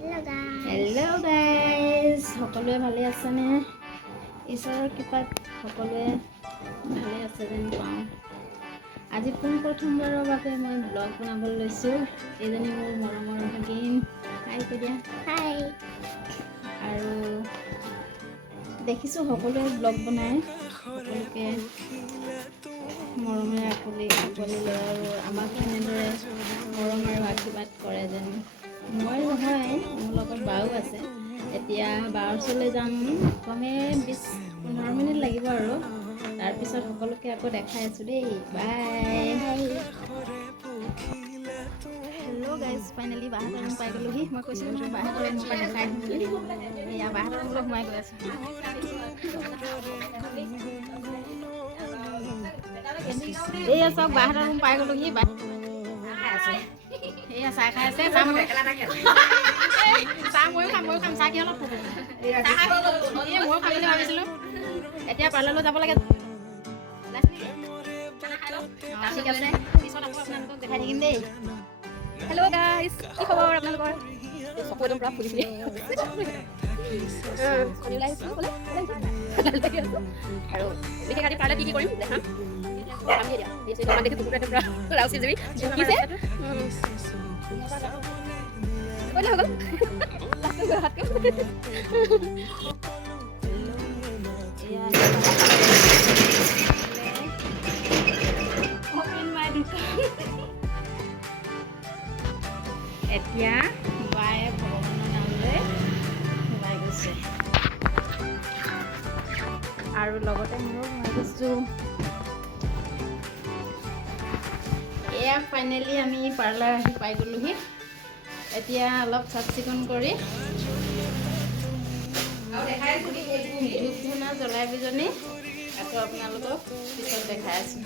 Hello' guys, সকলোৱে ভালে আছেনে? ঈশ্বৰৰ কৃপাত সকলোৱে ভালে আছে যেন পাওঁ। আজি পোনপ্ৰথমবাৰৰ বাবে মই ব্লগ বনাবলৈ লৈছোঁ। এইজনী মোৰ মৰমৰ ভাগিন। হাই কৈ দিয়া। হাই। আৰু দেখিছোঁ সকলোৱে ব্লগ বনাই, সকলোকে মৰমেৰে আঁকোৱালি লয় আৰু আমাক এনেদৰে মৰম আৰু আশীৰ্বাদ কৰে যেন। মই নহয়, মোৰ লগত বাও আছে। এতিয়া বাৰ ওচৰলৈ যাম, কমে 20-15 মিনিট লাগিব আৰু তাৰপিছত সকলোকে আকৌ দেখাই আছোঁ দেই। বাই। হেল্ল' গাইজ, ফাইনেলি বাহঁতৰ ৰুম পাই গ'লোহি। মই কৈছিলোঁ নহয় বাহঁতৰ ৰুমৰ পৰা দেখাই আহিম বুলি। এয়া বাহঁতৰ ৰুমলৈ সোমাই গৈ আছোঁ। এইয়া চব বাহঁতৰ ৰুম পাই গ'লোহি। এয়া চাহ খাই আছে। চাহ ময়ো খাম, চাহ কিহৰ লগত খাব? ময়ো খাম বুলি ভাবিছিলোঁ। এতিয়া পাৰ্লাৰলৈ যাব লাগে। ঠিক আছে, পিছত আকৌ আপোনালোকক দেখাই থাকিম দেই। হেল্ল' গাইজ, কি খবৰ আপোনালোকৰ? চকু একদম পুৰা ফুলি ফুলি ওলাই আহিছোঁ বোলে আৰু বিশেষ আজি পাৰ্লাৰ কি কৰিম দেখাম। দেখি কুকুৰটো একদম পুৰা ৰাউচি জুৰি জুকিছে হৈ গ'ল। এতিয়া বায়ে ভগৱানৰ নাম লৈ ওলাই গৈছে আৰু লগতে ময়ো সোমাই গৈছোঁ। এয়া ফাইনেলি আমি পাৰ্লাৰ আহি পাই গ'লোহি। এতিয়া অলপ চাফ চিকুণ কৰি ধূপ ধূনা জ্বলাই বিজনী আকৌ আপোনালোকক পিছত দেখাই আছোঁ।